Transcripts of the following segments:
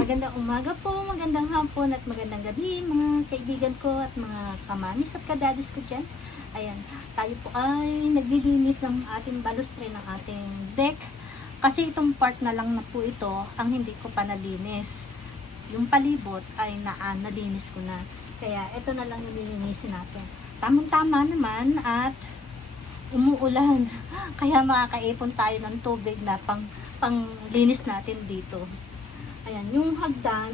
Magandang umaga po, magandang hapon at magandang gabi mga kaibigan ko at mga kamamis at kadadis ko dyan. Ayan, tayo po ay naglilinis ng ating balustre ng ating deck. Kasi itong part na lang na po ito ang hindi ko pa nalinis. Yung palibot ay nalinis ko na. Kaya ito na lang yung nilinisin natin. Tamang-tama naman at umuulan. Kaya makakaipon tayo ng tubig na panglinis natin dito. Ayan, yung hagdan,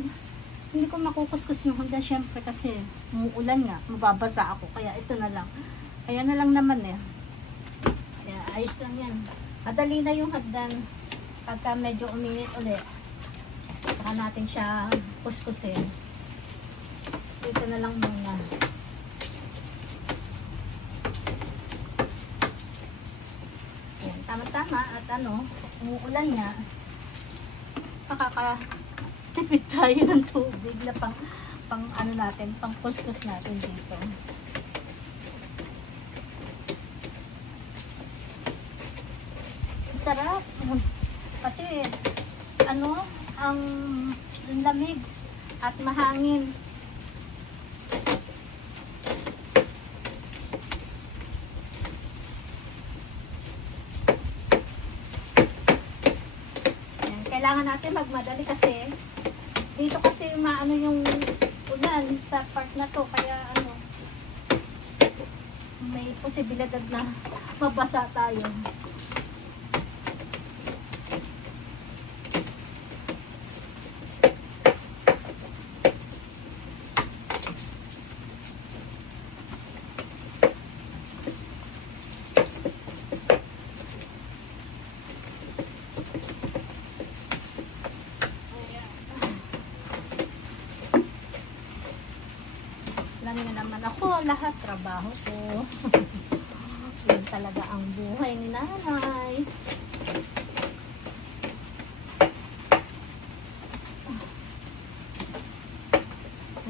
hindi ko makukuskus yung hagdan syempre kasi umuulan nga, mababasa ako. Kaya ito na lang. Kaya na lang naman eh. Kaya ayos lang yan. Madali na yung hagdan. Pagka medyo uminit ulit, saka natin siya kuskusin. Ito na lang muna. Ayan, tama-tama at umuulan nga. Makakatipid tayo ng tubig na pang natin, pang kuskus natin dito. Sarap kasi ang lamig at mahangin. Kailangan natin magmadali kasi dito kasi maano yung ulan sa part na to, kaya may posibilidad na mabasa tayo. Alam niyo naman ako, lahat trabaho ko. Yun talaga ang buhay ni nanay.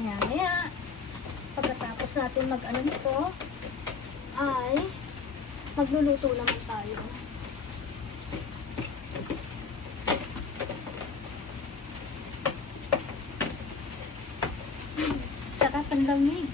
Kaya pagkatapos natin nito ay magluluto naman tayo. Sarap ang lamig.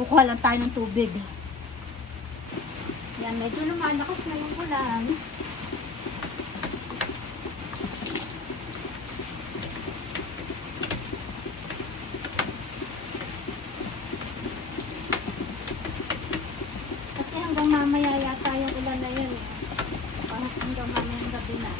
Kukuha lang tayo ng tubig. Yan, medyo lumalakas na yung ulan. Kasi hanggang mamaya yata yung ulan na yun. Hanggang mamayang gabi na.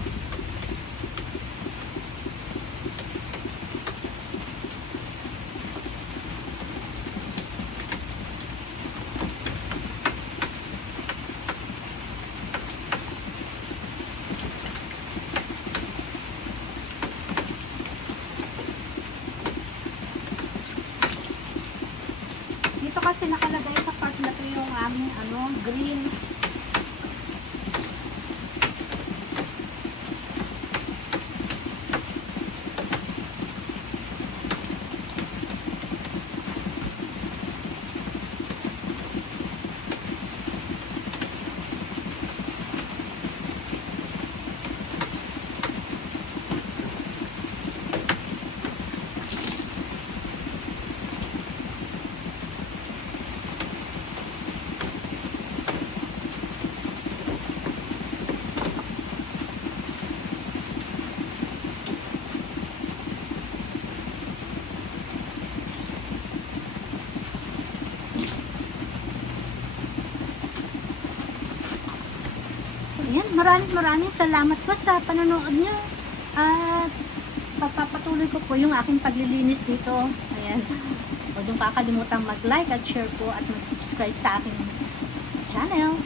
Kasi nakalagay sa part na to yung aming green. maraming salamat po sa panonood nyo. At papapatuloy ko po yung aking paglilinis dito. Ayan. Huwag niyong kakalimutan mag-like at share po at mag-subscribe sa aking channel.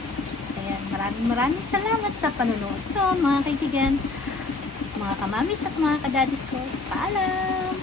Ayan. Maraming salamat sa panonood ko, mga kaibigan, mga kamamis at mga kadadis ko. Paalam!